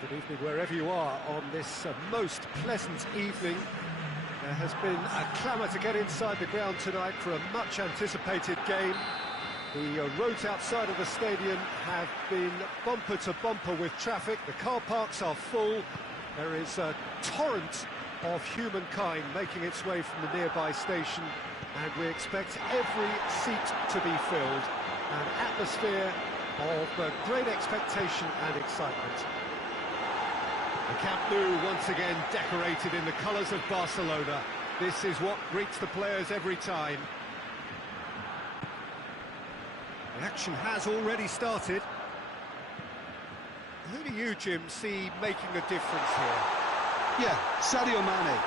Good evening wherever you are on this most pleasant evening. There has been a clamour to get inside the ground tonight for a much anticipated game. The roads outside of the stadium have been bumper to bumper with traffic. The car parks are full. There is a torrent of humankind making its way from the nearby station, and we expect every seat to be filled. An atmosphere of great expectation and excitement. The Camp Nou once again decorated in the colours of Barcelona. This is what greets the players every time. The action has already started. Who do you, Jim, see making a difference here? Yeah, Sadio Mane.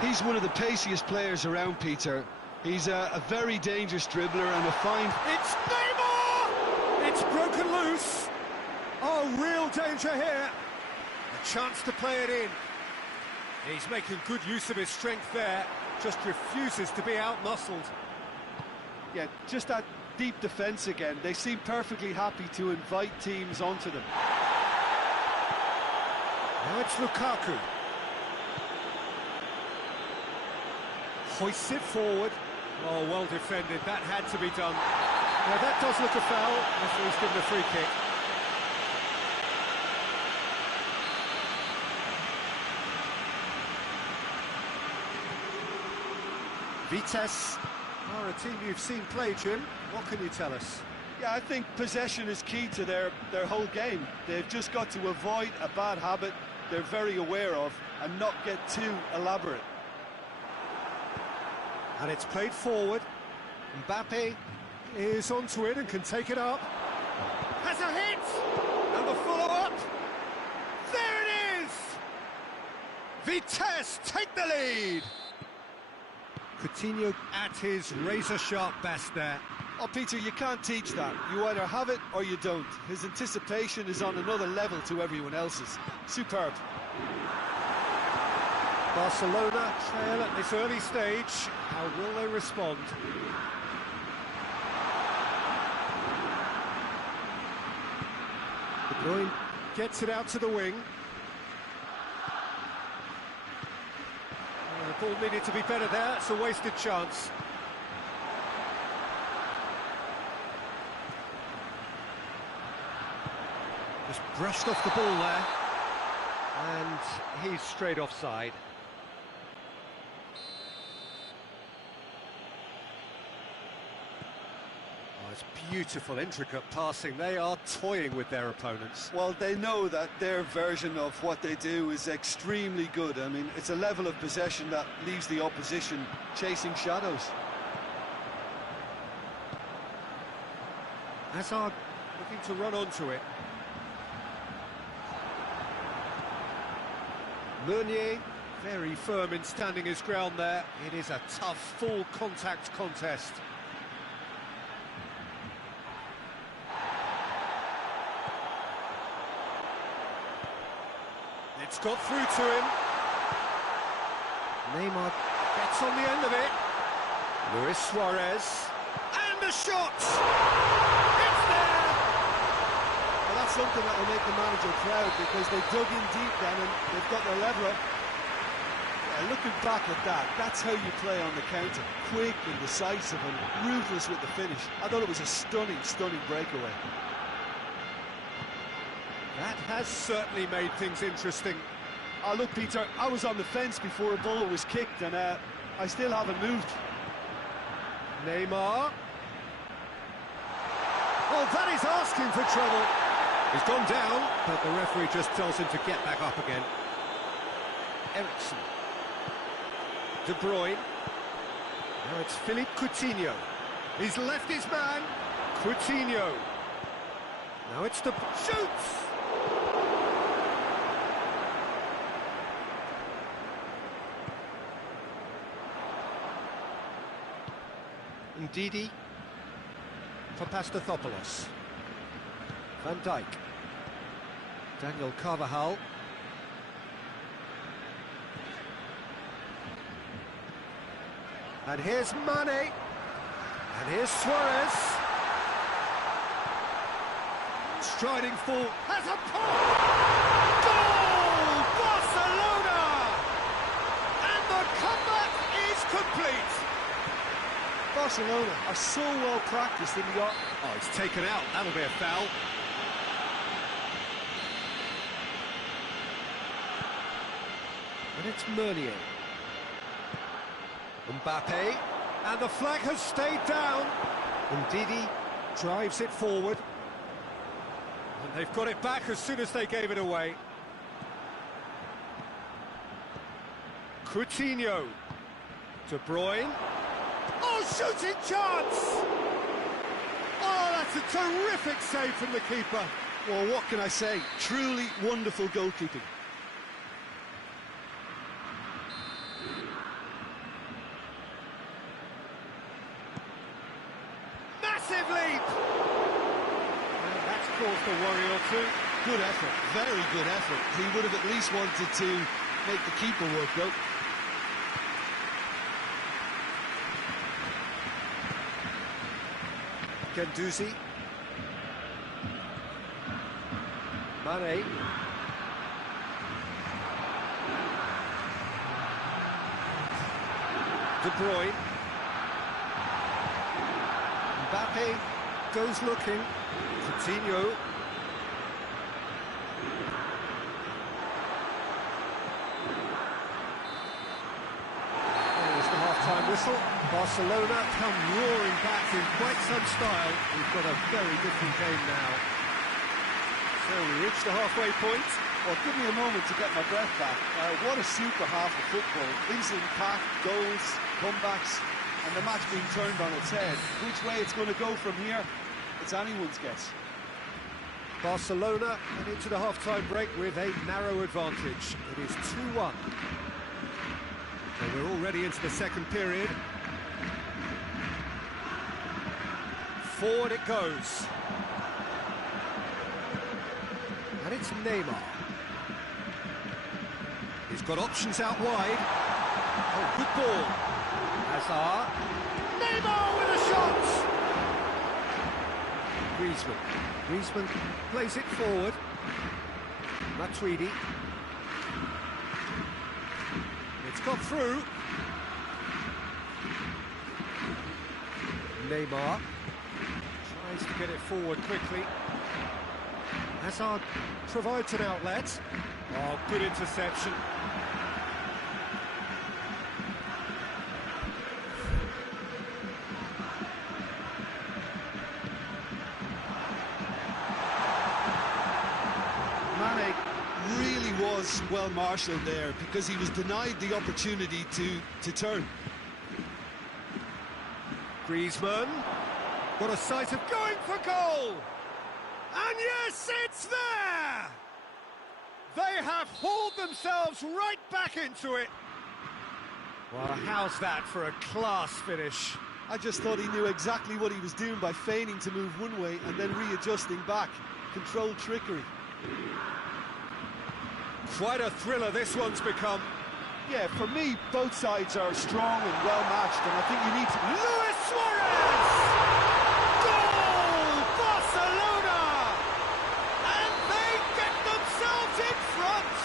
He's one of the paciest players around, Peter. He's a very dangerous dribbler and a fine... It's Neymar! It's broken loose. Oh, real danger here. A chance to play it in. He's making good use of his strength there. Just refuses to be out-muscled. Yeah, just that deep defence again. They seem perfectly happy to invite teams onto them. Now it's Lukaku. Hoists it forward. Oh, well defended. That had to be done. Now that does look a foul. Referee's given a free kick. Vitesse are a team you've seen play, Jim. What can you tell us? Yeah, I think possession is key to their whole game. They've just got to avoid a bad habit they're very aware of and not get too elaborate. And it's played forward. Mbappe is onto it and can take it up. Has a hit! And the follow-up. There it is! Vitesse take the lead! Coutinho at his razor-sharp best there. Oh, Peter, you can't teach that. You either have it or you don't. His anticipation is on another level to everyone else's. Superb. Barcelona trail at this early stage. How will they respond? De Bruyne gets it out to the wing. The ball needed to be better there. It's a wasted chance. Just brushed off the ball there. And he's straight offside. It's beautiful, intricate passing. They are toying with their opponents. Well, they know that their version of what they do is extremely good. I mean, it's a level of possession that leaves the opposition chasing shadows. Hazard looking to run onto it. Meunier, very firm in standing his ground there. It is a tough, full contact contest. It's got through to him. Neymar gets on the end of it. Luis Suarez. And the shot! It's there! Well, that's something that will make the manager proud, because they dug in deep then and they've got their level up. Yeah, looking back at that, that's how you play on the counter. Quick and decisive and ruthless with the finish. I thought it was a stunning, stunning breakaway. That has certainly made things interesting. Oh, look, Peter, I was on the fence before a ball was kicked, and I still haven't moved. Neymar. Oh, that is asking for trouble. He's gone down, but the referee just tells him to get back up again. Ericsson. De Bruyne. Now it's Philippe Coutinho. He's left his man. Coutinho. Now it's the... Shoots! Ndidi for Pastathopoulos. Van Dijk. Daniel Carvajal. And here's Mane. And here's Suarez. Striding full. Has a pop! Barcelona are so well practiced in the art. Oh, it's taken out. That'll be a foul. And it's Meunier. Mbappe. And the flag has stayed down. Ndidi drives it forward. And they've got it back as soon as they gave it away. Coutinho. De Bruyne. Oh, shooting chance! Oh, that's a terrific save from the keeper. Well, what can I say? Truly wonderful goalkeeping. Massive leap! And that's caused a worry or two. Good effort, very good effort. He would have at least wanted to make the keeper work, though. Guendouzi. Mane. De Bruyne. Mbappe goes looking. Coutinho. There's the half-time whistle. Barcelona come roaring back in quite some style. We've got a very different game now. So we reach the halfway point. Well, give me a moment to get my breath back. What a super half of football. Easily packed, goals, comebacks, and the match being turned on its head. Which way it's going to go from here, it's anyone's guess. Barcelona and into the half-time break with a narrow advantage. It is 2-1. So we're already into the second period. Forward it goes. And it's Neymar. He's got options out wide. Oh, good ball. Hazard. Neymar with a shot! Griezmann plays it forward. Matuidi. It's got through. Neymar tries to get it forward quickly. Hazard provides an outlet. Oh, good interception. Mane really was well marshalled there because he was denied the opportunity to turn. Griezmann got a sight of going for goal. And yes, it's there! They have hauled themselves right back into it. Well, how's that for a class finish? I just thought he knew exactly what he was doing by feigning to move one way and then readjusting back. Controlled trickery. Quite a thriller this one's become. Yeah, for me, both sides are strong and well matched, and I think you need to... Luis Suarez! Goal! Barcelona! And they get themselves in front!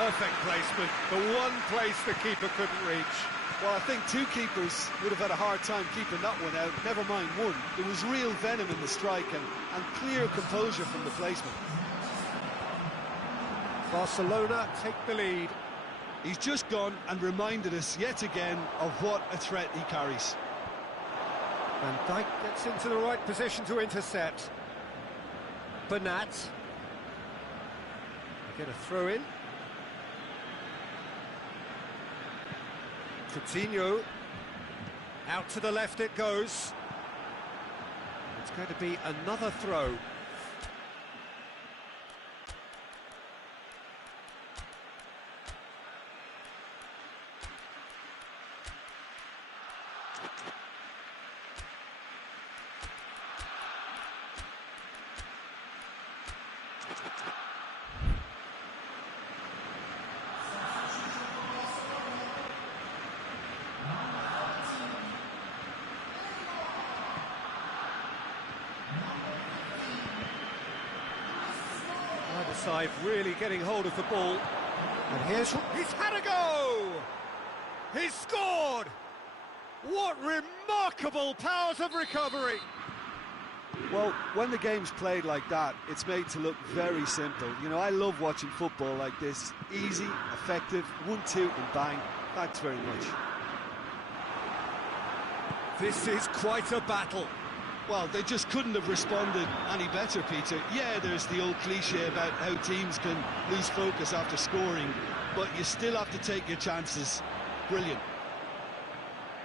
Perfect placement, the one place the keeper couldn't reach. Well, I think two keepers would have had a hard time keeping that one out, never mind one. There was real venom in the strike and clear composure from the placement. Barcelona take the lead. He's just gone and reminded us yet again of what a threat he carries. Van Dijk gets into the right position to intercept. Bernat. Get a throw in. Coutinho. Out to the left it goes. It's going to be another throw. Either side really getting hold of the ball. And he's had a go! He's scored! What remarkable powers of recovery! Well, when the game's played like that, it's made to look very simple. You know, I love watching football like this. Easy, effective, 1-2 and bang. Thanks very much. This is quite a battle. Well, they just couldn't have responded any better, Peter. Yeah, there's the old cliche about how teams can lose focus after scoring, but you still have to take your chances. Brilliant.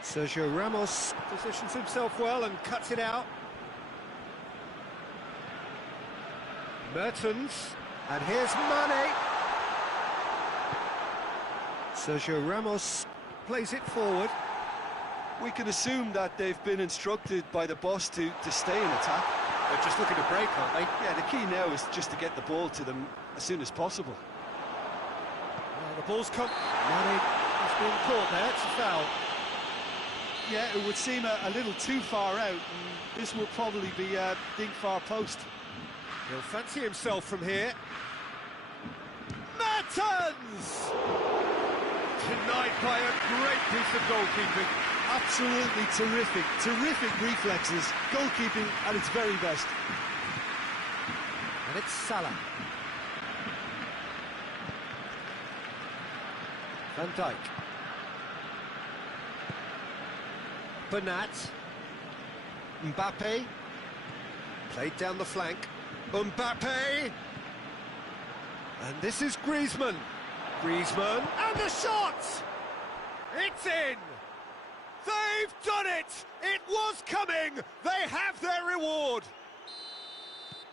Sergio Ramos positions himself well and cuts it out. Mertens, and here's Mane. Sergio Ramos plays it forward. We can assume that they've been instructed by the boss to stay in attack. They're just looking to break, aren't they? Yeah, the key now is just to get the ball to them as soon as possible. Well, the ball's come. Mane has been caught there, it's a foul. Yeah, it would seem a little too far out, and this will probably be a deep far post. He'll fancy himself from here. Mertens! Denied by a great piece of goalkeeping. Absolutely terrific, terrific reflexes. Goalkeeping at its very best. And it's Salah. Van Dijk. Bernat. Mbappe. Played down the flank. Mbappe! And this is Griezmann. Griezmann, and the shot! It's in! They've done it! It was coming! They have their reward!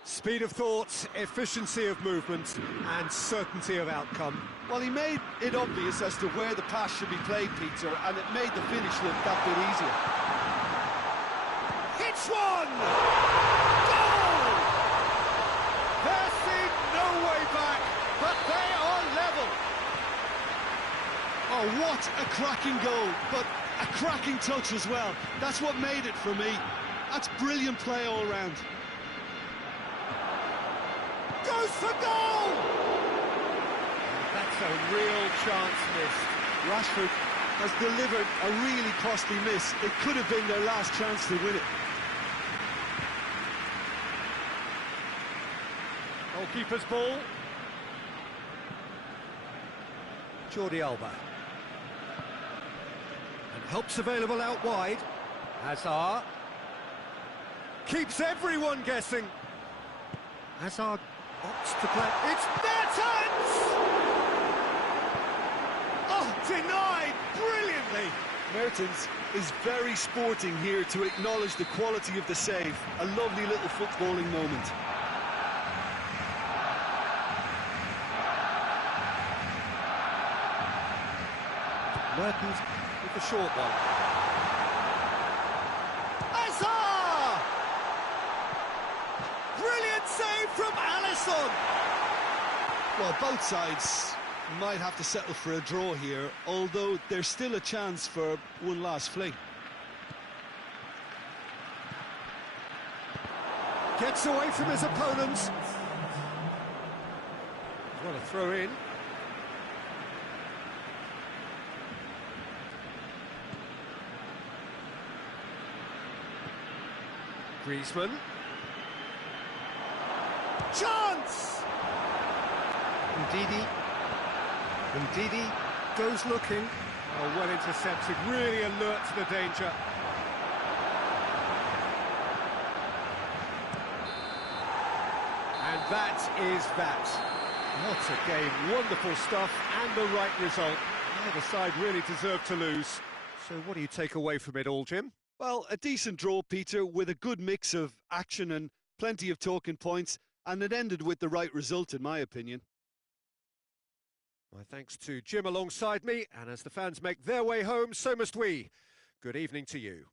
Speed of thought, efficiency of movement, and certainty of outcome. Well, he made it obvious as to where the pass should be played, Peter, and it made the finish look that bit easier. Hits one! Goal! There seemed no way back, but they are level. Oh, what a cracking goal, but a cracking touch as well. That's what made it for me. That's brilliant play all round. Goes for goal! That's a real chance missed. Rashford has delivered a really costly miss. It could have been their last chance to win it. Goalkeeper's ball. Jordi Alba. And help's available out wide. Hazard. Keeps everyone guessing. Hazard opts to play. It's Mertens! Oh, denied brilliantly. Mertens is very sporting here to acknowledge the quality of the save. A lovely little footballing moment. Mertens with the short one. Hazard! Brilliant save from Alisson! Well, both sides might have to settle for a draw here, although there's still a chance for one last fling. Gets away from his opponents. What a throw in. Griezmann. Chance! Ndidi goes looking. Oh, well intercepted, really alert to the danger. And that is that. What a game, wonderful stuff, and the right result. Neither side really deserved to lose. So what do you take away from it all, Jim? Well, a decent draw, Peter, with a good mix of action and plenty of talking points, and it ended with the right result, in my opinion. My thanks to Jim alongside me, and as the fans make their way home, so must we. Good evening to you.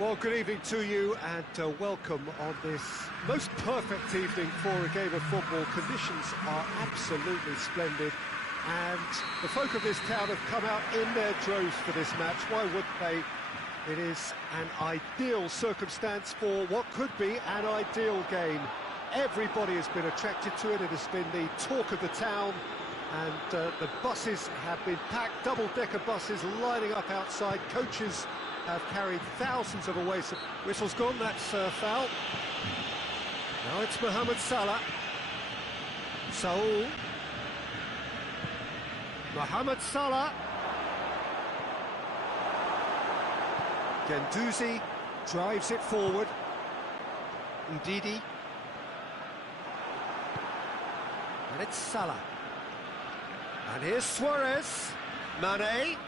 Well, good evening to you and welcome on this most perfect evening for a game of football. Conditions are absolutely splendid and the folk of this town have come out in their droves for this match. Why wouldn't they? It is an ideal circumstance for what could be an ideal game. Everybody has been attracted to it. It has been the talk of the town and the buses have been packed, double-decker buses lining up outside. Coaches have carried thousands of away. Whistle's gone, that's foul. Now it's Mohamed Salah. Saul. Mohamed Salah. Guendouzi drives it forward. Ndidi. And it's Salah. And here's Suarez. Mane.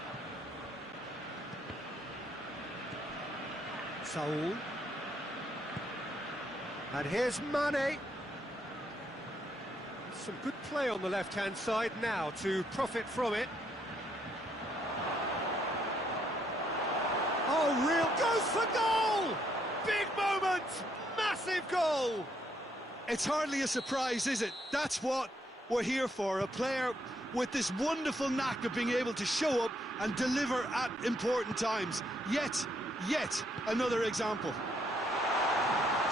Saul. And here's Mane. Some good play on the left-hand side now to profit from it. Oh, real goes for goal! Big moment! Massive goal! It's hardly a surprise, is it? That's what we're here for, a player with this wonderful knack of being able to show up and deliver at important times. Yet another example.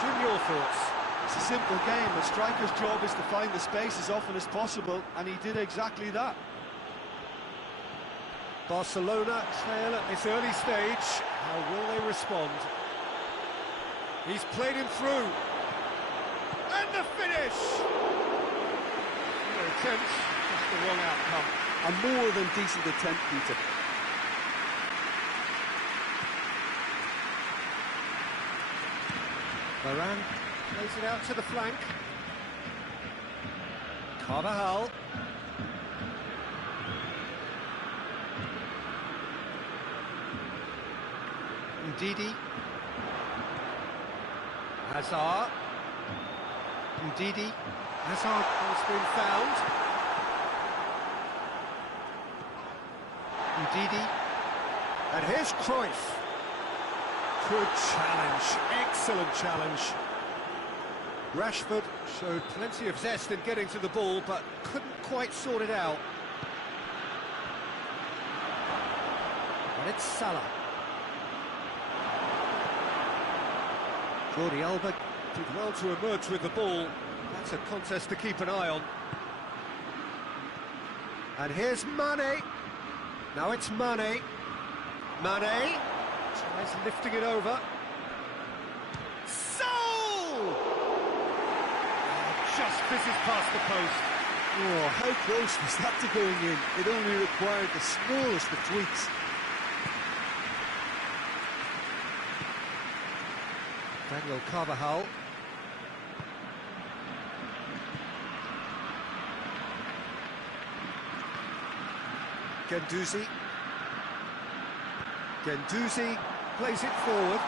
Jim, your thoughts? It's a simple game. A striker's job is to find the space as often as possible, and he did exactly that. Barcelona trail at this early stage. How will they respond? He's played him through. And the finish! No attempt, just the wrong outcome. A more than decent attempt, Peter. Varane plays it out to the flank. Carvajal. Ndidi. Hazard. Ndidi. Hazard has been found. Ndidi. And here's Cruyff. Good challenge, excellent challenge. Rashford showed plenty of zest in getting to the ball, but couldn't quite sort it out. And it's Salah. Jordi Alba did well to emerge with the ball. That's a contest to keep an eye on. And here's Mane. Now it's Mane. Mane. Tries lifting it over. Soul! Just fizzes past the post. Oh, how close was that to going in? It only required the smallest of tweaks. Daniel Carvajal. Guendouzi. Guendouzi plays it forward.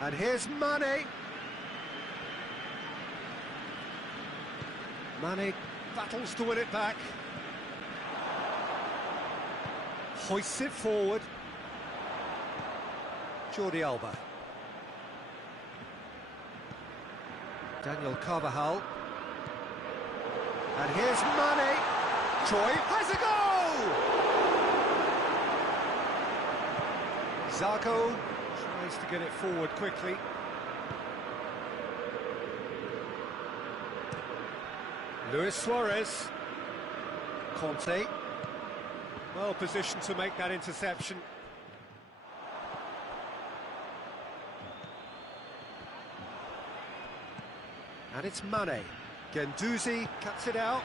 And here's Mane. Mane battles to win it back. Hoists it forward. Jordi Alba. Daniel Carvajal. And here's Mane. Troy has a goal! Zarco tries to get it forward quickly. Luis Suarez. Conte. Well positioned to make that interception. And it's Mane. Guendouzi cuts it out.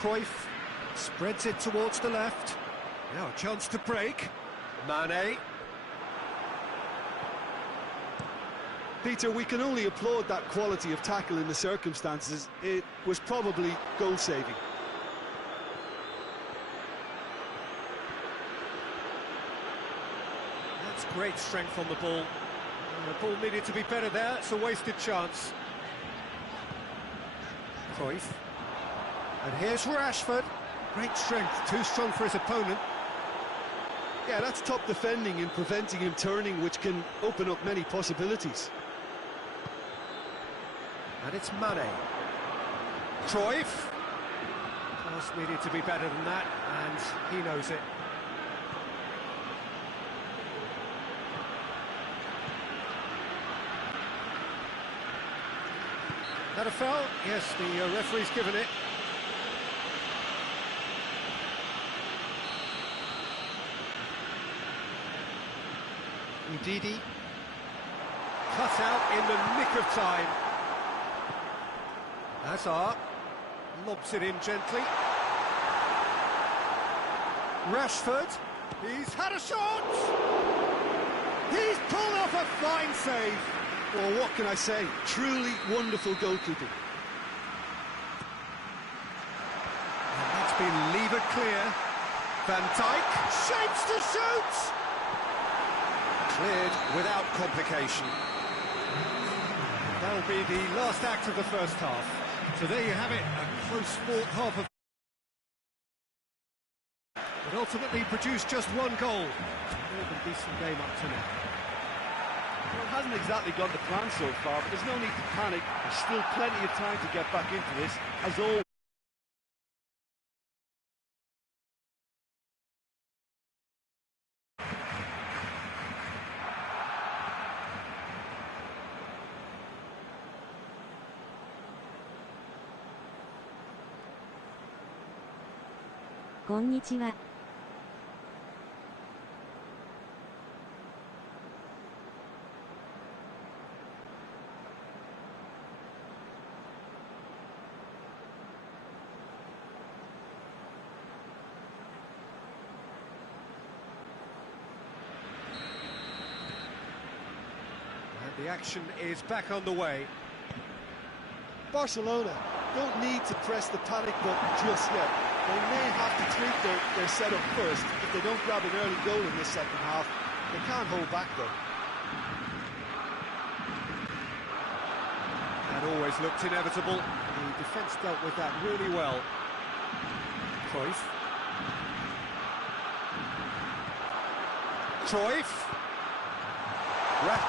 Cruyff spreads it towards the left. Now a chance to break. Mane. Peter, we can only applaud that quality of tackle in the circumstances. It was probably goal-saving. That's great strength on the ball. The ball needed to be better there, it's a wasted chance. Cruyff. And here's Rashford. Great strength, too strong for his opponent. Yeah, that's top defending and preventing him turning, which can open up many possibilities. And it's Mane. Cruyff. Pass needed to be better than that, and he knows it. That a foul? Yes, the referee's given it. Ndidi. Cut out in the nick of time. Hazard lobs it in gently. Rashford. He's had a shot! He's pulled off a fine save. Well, what can I say? Truly wonderful goalkeeping. And that's been levered clear. Van Dijk shapes to shoot! Cleared without complication. That'll be the last act of the first half. So there you have it, a close-fought half of... But ultimately produced just one goal. More than a decent game up to now. Well, it hasn't exactly gone to plan so far, but there's no need to panic. There's still plenty of time to get back into this, as always.こんにちは。The action is back on the way. Barcelona don't need to press the panic button just yet. They may have to tweak their setup first if they don't grab an early goal in this second half. They can't hold back though. That always looked inevitable. The defence dealt with that really well. Cruyff. Cruyff.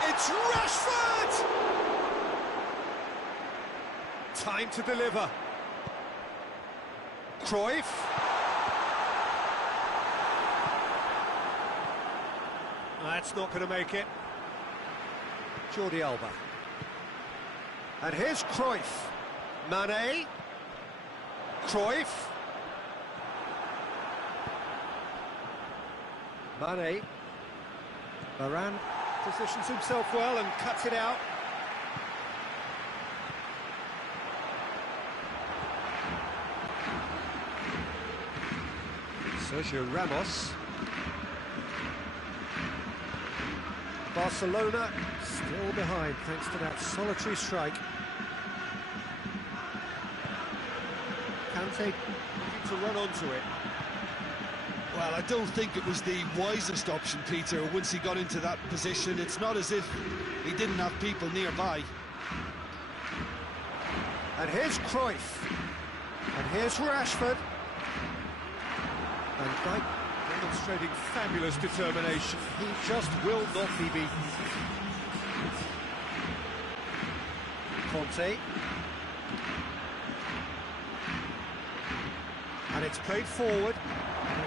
It's Rashford! Time to deliver. Cruyff. That's not going to make it. Jordi Alba. And here's Cruyff. Mane. Cruyff. Mane. Varane positions himself well and cuts it out. Sergio Ramos. Barcelona still behind thanks to that solitary strike. Kante looking to run onto it. Well, I don't think it was the wisest option, Peter, once he got into that position. It's not as if he didn't have people nearby. And here's Cruyff. And here's Rashford. Van Dijk demonstrating fabulous determination. He just will not be beaten. Conte. And it's played forward.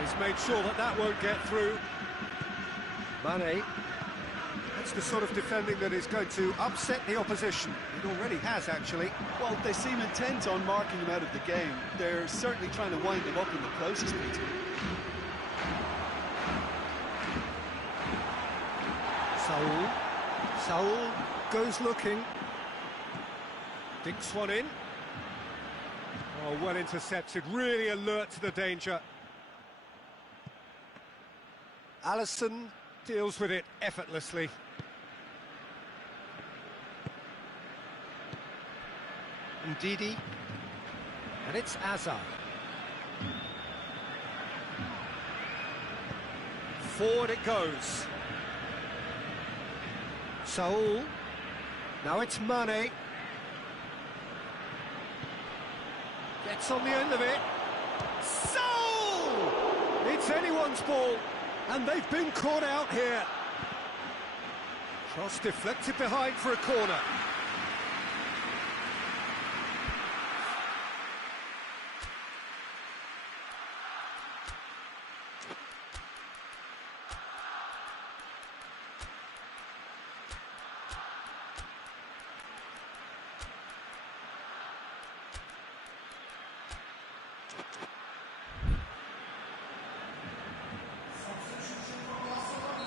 He's made sure that that won't get through. Mane. That's the sort of defending that is going to upset the opposition. It already has, actually. Well, they seem intent on marking him out of the game. They're certainly trying to wind him up in the closest, Peter. Saul goes looking. Dinks one in. Oh, well intercepted, really alert to the danger. Alisson deals with it effortlessly. Ndidi. And it's Hazard. Forward it goes. Saul. Now it's Mane. Gets on the end of it. So! It's anyone's ball, and they've been caught out here. Cross deflected behind for a corner.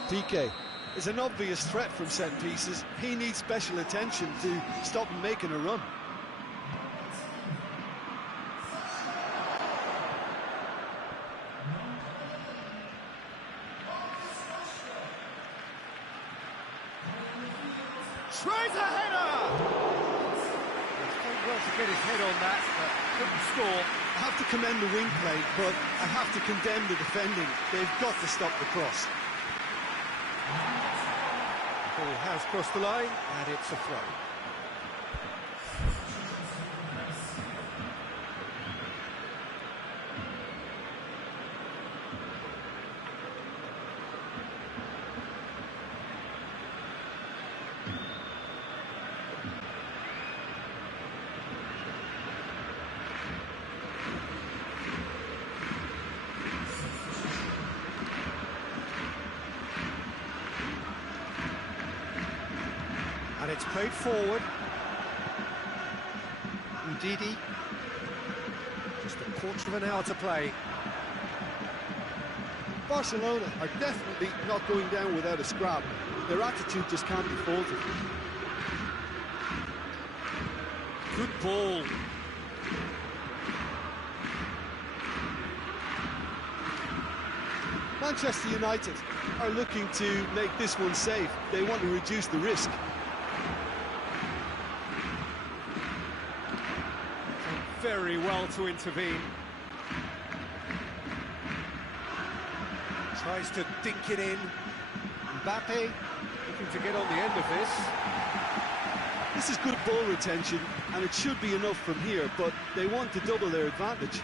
PK is an obvious threat from set pieces. He needs special attention to stop him making a run. Tries a header! He's done well to get his head on that, but couldn't score. I have to commend the wing play, but I have to condemn the defending. They've got to stop the cross. The ball has crossed the line, and it's a throw. And it's played forward. Udidi. Just a quarter of an hour to play. Barcelona are definitely not going down without a scrap. Their attitude just can't be faulted. Good ball. Manchester United are looking to make this one safe. They want to reduce the risk. Very well to intervene. Tries to dink it in. Mbappe looking to get on the end of this. This is good ball retention, and it should be enough from here, but they want to double their advantage.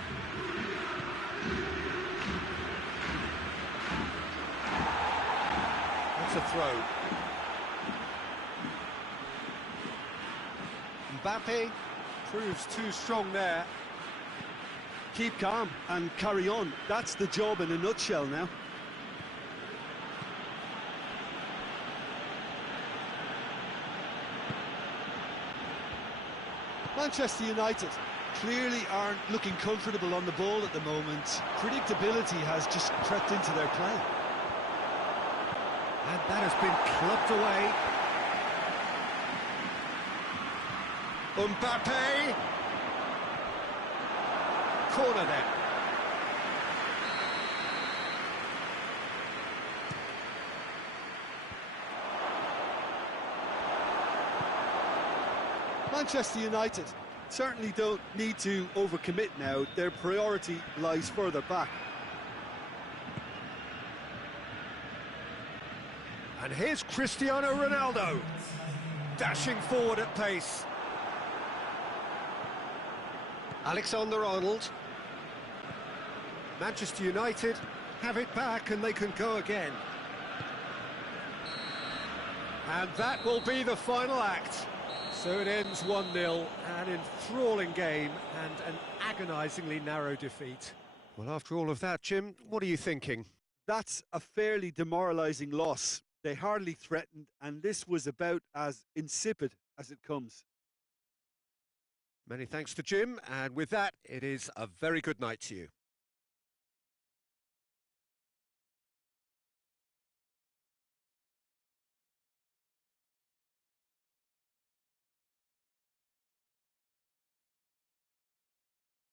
That's a throw. Mbappe proves too strong there. Keep calm and carry on. That's the job in a nutshell now. Manchester United clearly aren't looking comfortable on the ball at the moment. Predictability has just crept into their play. And that has been clubbed away. Mbappe! Corner then. Manchester United certainly don't need to overcommit now. Their priority lies further back. And here's Cristiano Ronaldo, dashing forward at pace. Alexander-Arnold. Manchester United have it back and they can go again. And that will be the final act. So it ends 1-0, an enthralling game and an agonisingly narrow defeat. Well, after all of that, Jim, what are you thinking? That's a fairly demoralising loss. They hardly threatened, and this was about as insipid as it comes. Many thanks to Jim, and with that, it is a very good night to you.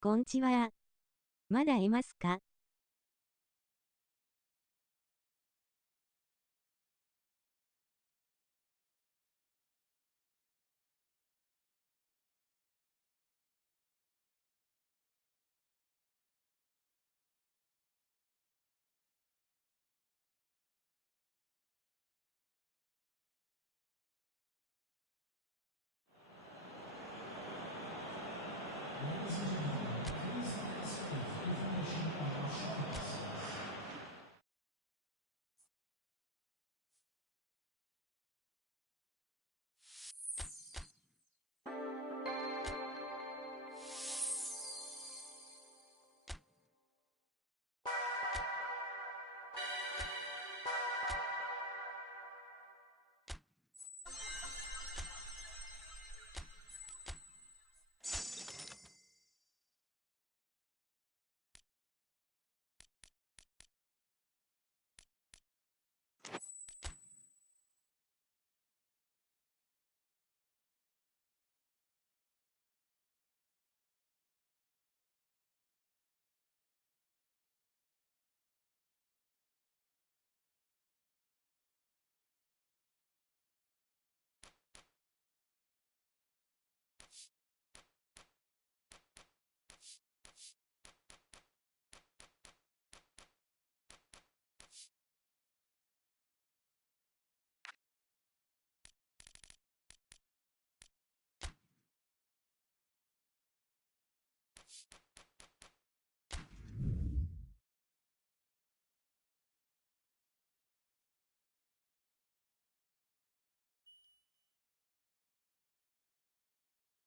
こんちは。まだいますか?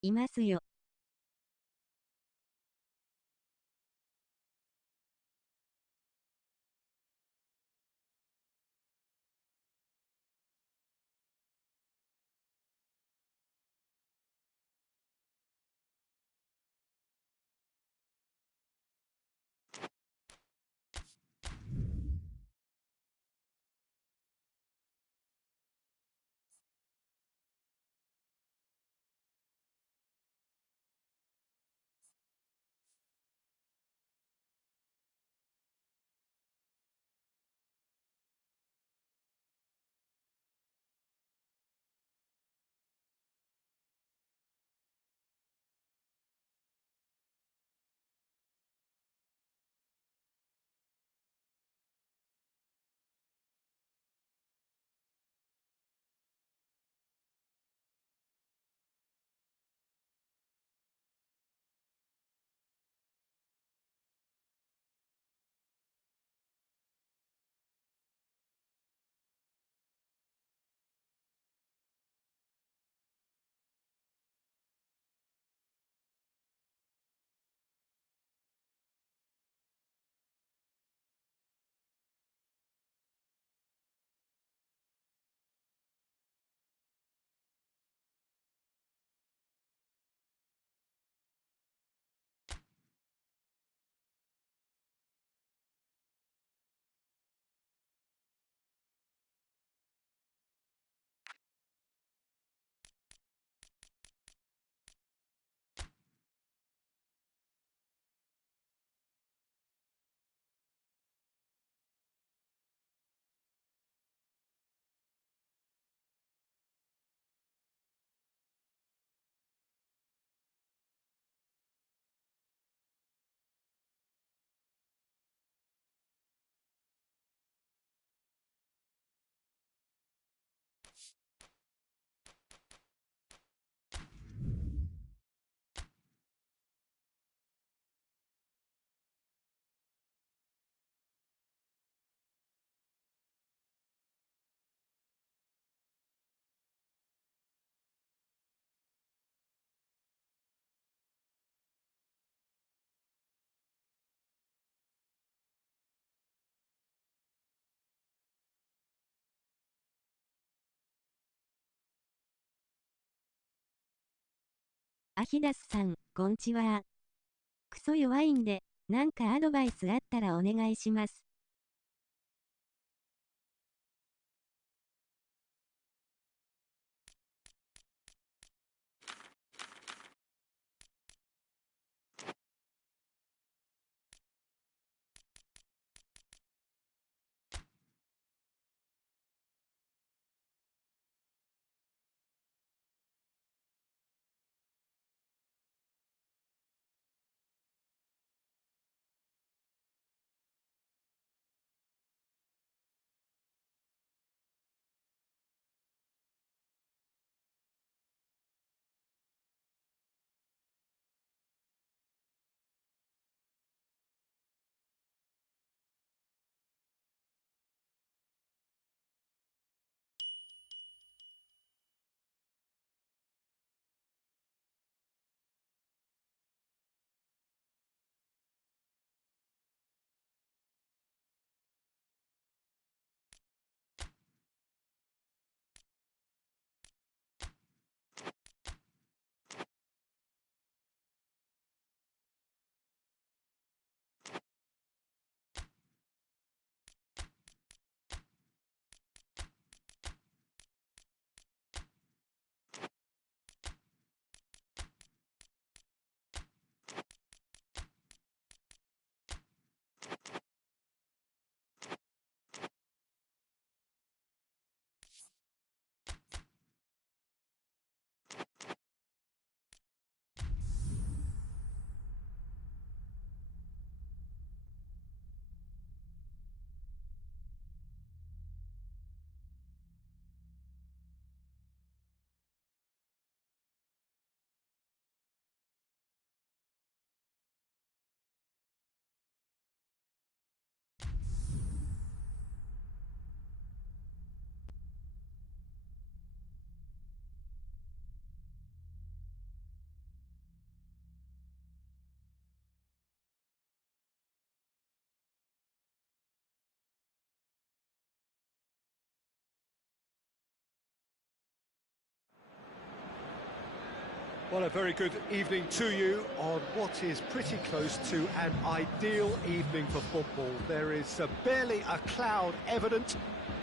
いますよ。アヒダスさん、こんちは。クソ弱いんで、なんかアドバイスあったらお願いします。Well, a very good evening to you on what is pretty close to an ideal evening for football. There is barely a cloud evident.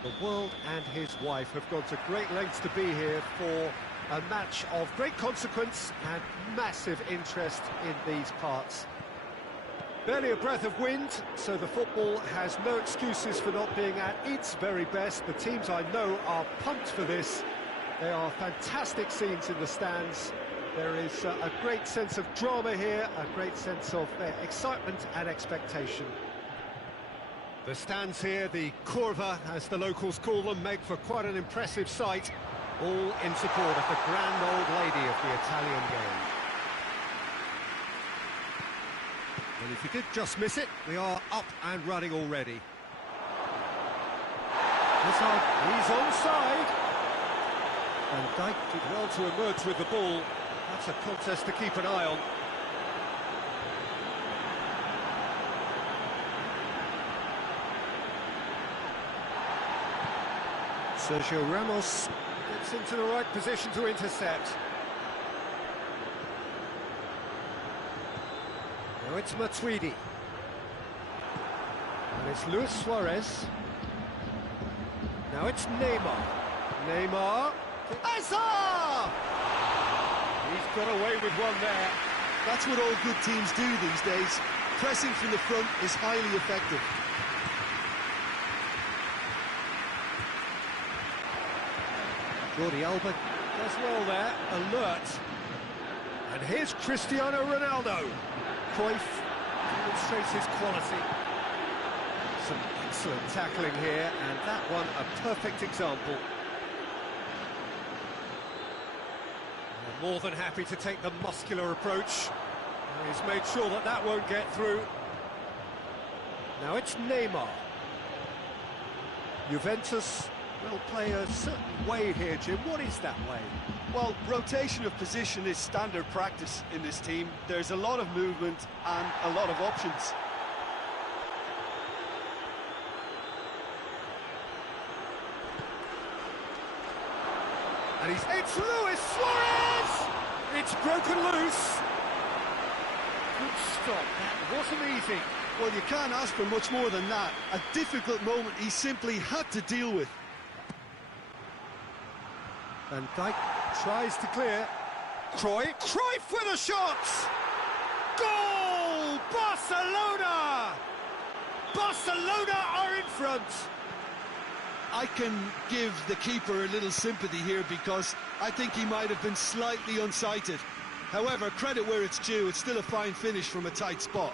The world and his wife have gone to great lengths to be here for a match of great consequence and massive interest in these parts. Barely a breath of wind, so the football has no excuses for not being at its very best. The teams I know are pumped for this. There are fantastic scenes in the stands. There is a great sense of drama here, a great sense of excitement and expectation. The stands here, the curva, as the locals call them, make for quite an impressive sight, all in support of the grand old lady of the Italian game. Well, if you did just miss it, we are up and running already. He's onside. And Dijk did well to emerge with the ball. That's a contest to keep an eye on. Sergio Ramos gets into the right position to intercept. Now it's Matuidi. And it's Luis Suarez. Now it's Neymar. Neymar. Hazard! He's got away with one there. That's what all good teams do these days. Pressing from the front is highly effective. Jordi Alba does well there, alert. And here's Cristiano Ronaldo. Cruyff demonstrates his quality. Some excellent tackling here, and that one a perfect example. More than happy to take the muscular approach. He's made sure that that won't get through. Now it's Neymar. Juventus will play a certain way here, Jim. What is that way? Well, rotation of position is standard practice in this team. There's a lot of movement and a lot of options. And it's Luis Suarez! It's broken loose. Good stop, that wasn't easy. Well, you can't ask for much more than that. A difficult moment he simply had to deal with. Van Dijk tries to clear. Cruyff with a shot! Goal! Barcelona! Barcelona are in front. I can give the keeper a little sympathy here because I think he might have been slightly unsighted. However, credit where it's due, it's still a fine finish from a tight spot.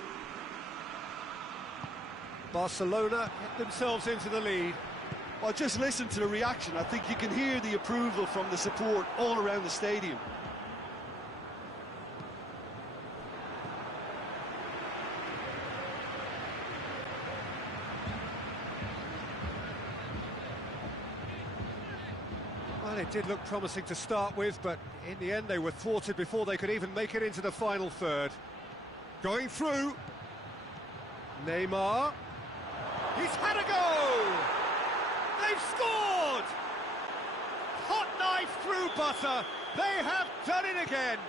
Barcelona get themselves into the lead. Well, just listen to the reaction. I think you can hear the approval from the support all around the stadium. Well, it did look promising to start with, but in the end they were thwarted before they could even make it into the final third. Going through. Neymar. He's had a go! They've scored! Hot knife through butter. They have done it again.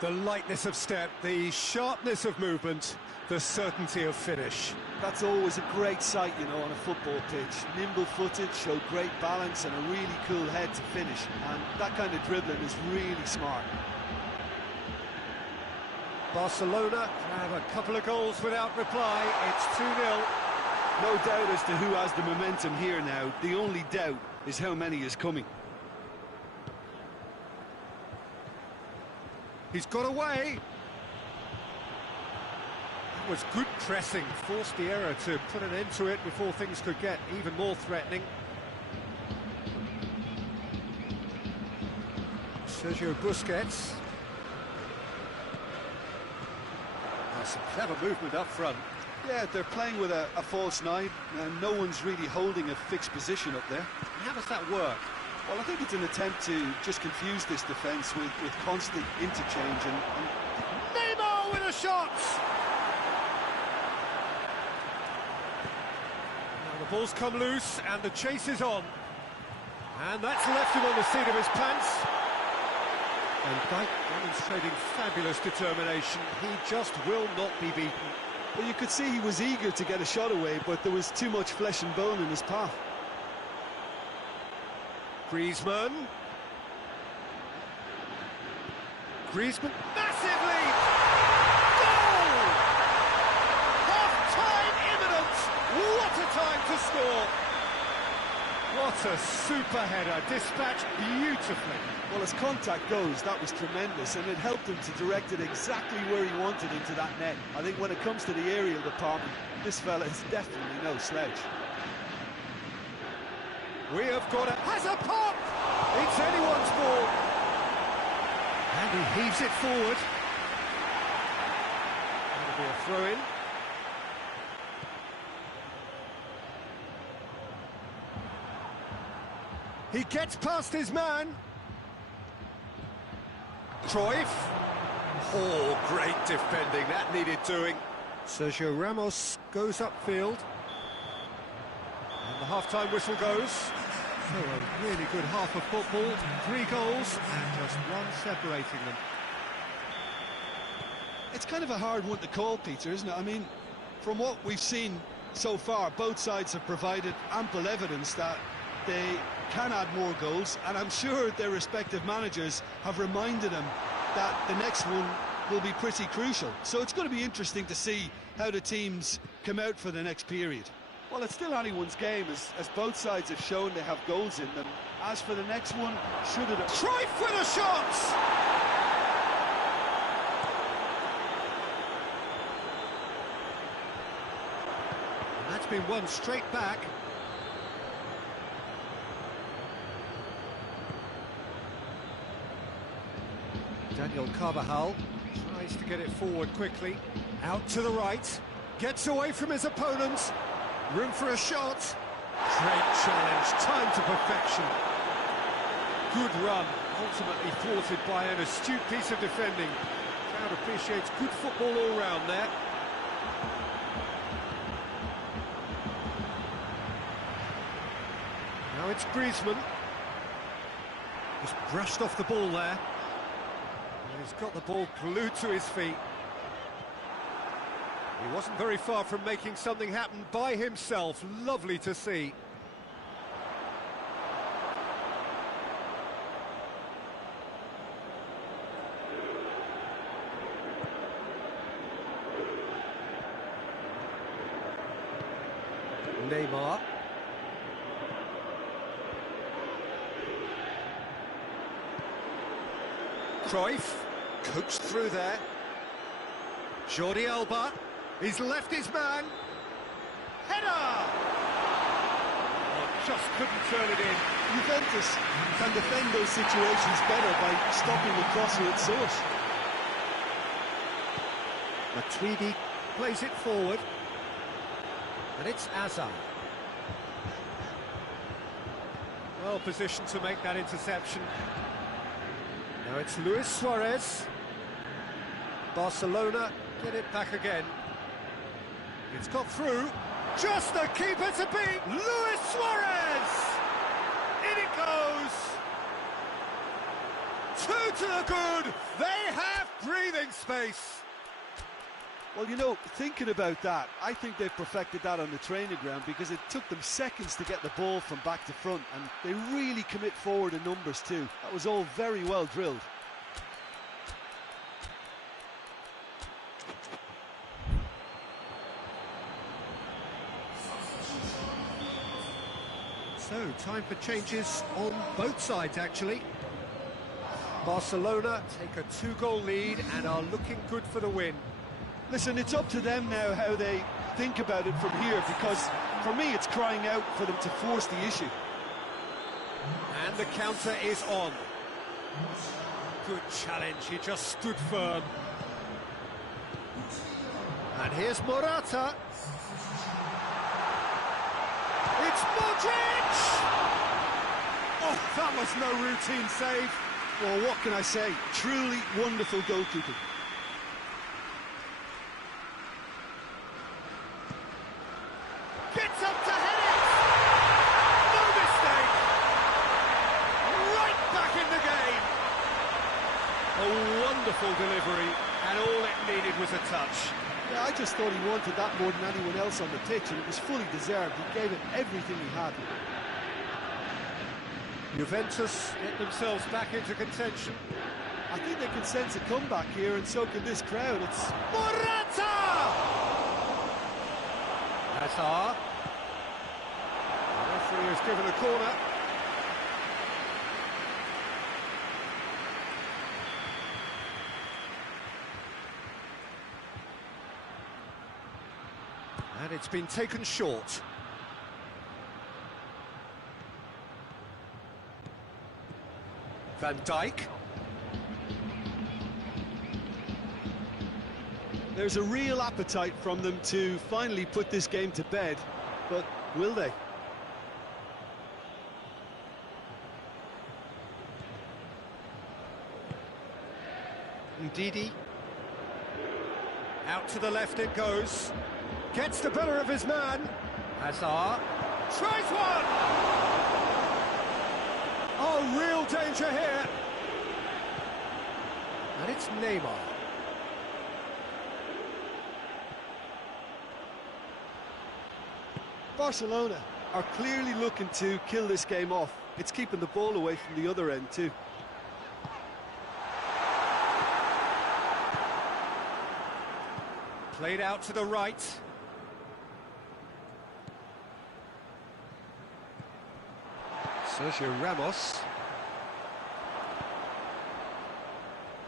The lightness of step, the sharpness of movement, the certainty of finish. That's always a great sight, you know, on a football pitch. Nimble-footed, show great balance and a really cool head to finish. And that kind of dribbling is really smart. Barcelona have a couple of goals without reply. It's 2-0. No doubt as to who has the momentum here now. The only doubt is how many is coming. He's got away. That was good pressing. Forced the error to put an end to it before things could get even more threatening. Sergio Busquets. Some clever movement up front. Yeah, they're playing with a false nine, and no one's really holding a fixed position up there. How does that work? Well, I think it's an attempt to just confuse this defence with constant interchange and... Neymar with a shot! Now the ball's come loose and the chase is on. And that's left him on the seat of his pants. And by demonstrating fabulous determination, he just will not be beaten. Well, you could see he was eager to get a shot away, but there was too much flesh and bone in his path. Griezmann. Griezmann, massive lead! Goal! Half-time imminent! What a time to score! What a super header, dispatched beautifully. Well, as contact goes, that was tremendous, and it helped him to direct it exactly where he wanted into that net. I think when it comes to the aerial department, this fella is definitely no slouch. We have got it. Has a pop! It's anyone's ball. And he heaves it forward. That'll be a throw-in. He gets past his man. Cruyff. Oh, great defending. That needed doing. Sergio Ramos goes upfield. And the half-time whistle goes. So a really good half of football. 3 goals and just one separating them. It's kind of a hard one to call, Peter, isn't it? I mean, from what we've seen so far, both sides have provided ample evidence that they can add more goals, and I'm sure their respective managers have reminded them that the next one will be pretty crucial. So it's going to be interesting to see how the teams come out for the next period. Well, it's still anyone's game, as both sides have shown they have goals in them. As for the next one, should it... Cruyff with a shot! And that's been won straight back. Daniel Carvajal tries to get it forward quickly. Out to the right. Gets away from his opponents. Room for a shot. Great challenge. Time to perfection. Good run. Ultimately thwarted by an astute piece of defending. Crowd appreciates good football all round there. Now it's Griezmann. Just brushed off the ball there. He's got the ball glued to his feet. He wasn't very far from making something happen by himself. Lovely to see. Neymar. Cruyff. Coaxed through there. Jordi Alba. He's left his man. Header! Oh, just couldn't turn it in. Juventus can defend those situations better by stopping the crosser at source. Matuidi plays it forward. And it's Azar. Well positioned to make that interception. Now it's Luis Suarez. Barcelona get it back again. It's got through. Just the keeper to beat. Luis Suarez! In it goes! 2 to the good. They have breathing space. Well, you know, thinking about that, I think they've perfected that on the training ground because it took them seconds to get the ball from back to front, and they really commit forward in numbers too. That was all very well drilled. So, time for changes on both sides, actually. Barcelona take a 2-goal lead and are looking good for the win. Listen, it's up to them now how they think about it from here, because for me it's crying out for them to force the issue. And the counter is on. Good challenge, he just stood firm. And here's Morata. It's Modric! Oh, that was no routine save. Well, what can I say? Truly wonderful goalkeeping. Gets up to head it! No mistake! Right back in the game! touch. Yeah, I just thought he wanted that more than anyone else on the pitch, and it was fully deserved. He gave it everything he had. Juventus get themselves back into contention. I think they can sense a comeback here, and so can this crowd. It's Morata! Hazard. The referee has given a corner. And it's been taken short. Van Dijk. There's a real appetite from them to finally put this game to bed, but will they? Ndidi. Out to the left it goes. Gets the better of his man. Hazard. Tries one! Oh, real danger here. And it's Neymar. Barcelona are clearly looking to kill this game off. It's keeping the ball away from the other end too. Played out to the right. Sergio Ramos.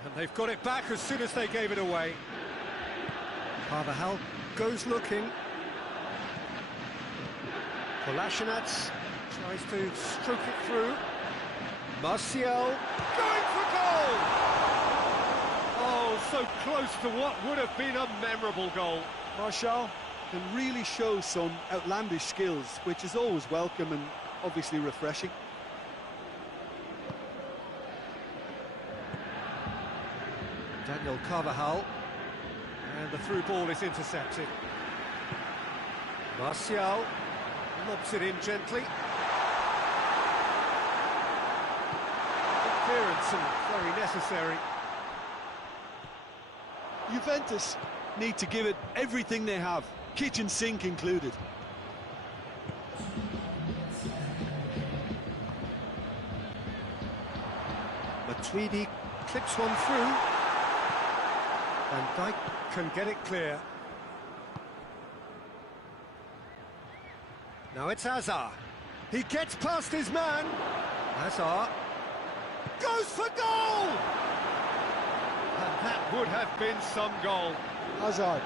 And they've got it back as soon as they gave it away. Carvajal goes looking. Kolasinac tries to stroke it through. Martial going for goal! Oh, so close to what would have been a memorable goal. Martial can really show some outlandish skills, which is always welcome and obviously refreshing. Daniel Carvajal, and the through ball is intercepted. Martial lobs it in gently. Clearance and very necessary. Juventus need to give it everything they have, kitchen sink included. Matuidi clips one through. Van Dijk can get it clear. Now it's Hazard. He gets past his man. Hazard goes for goal! And that would have been some goal. Hazard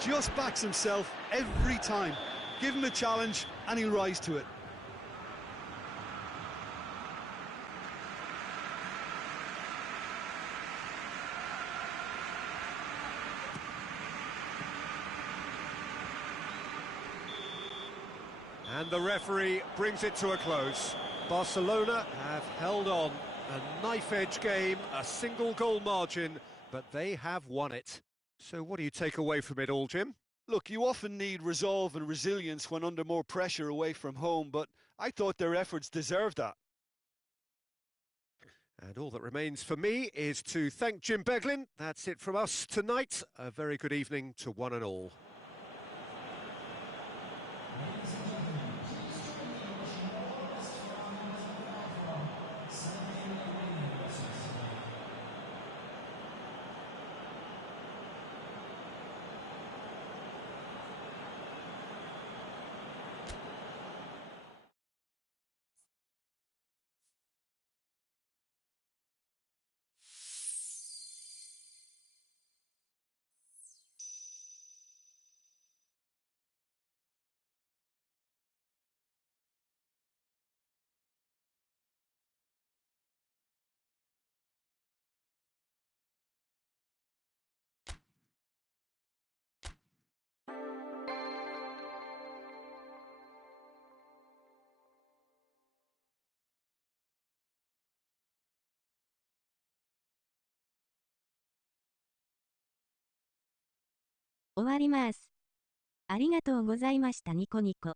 just backs himself every time. Give him a challenge and he'll rise to it. And the referee brings it to a close. Barcelona have held on. A knife-edge game, a single goal margin, but they have won it. So what do you take away from it all, Jim? Look, you often need resolve and resilience when under more pressure away from home, but I thought their efforts deserved that. And all that remains for me is to thank Jim Beglin. That's it from us tonight. A very good evening to one and all.終わります。ありがとうございましたニコニコ。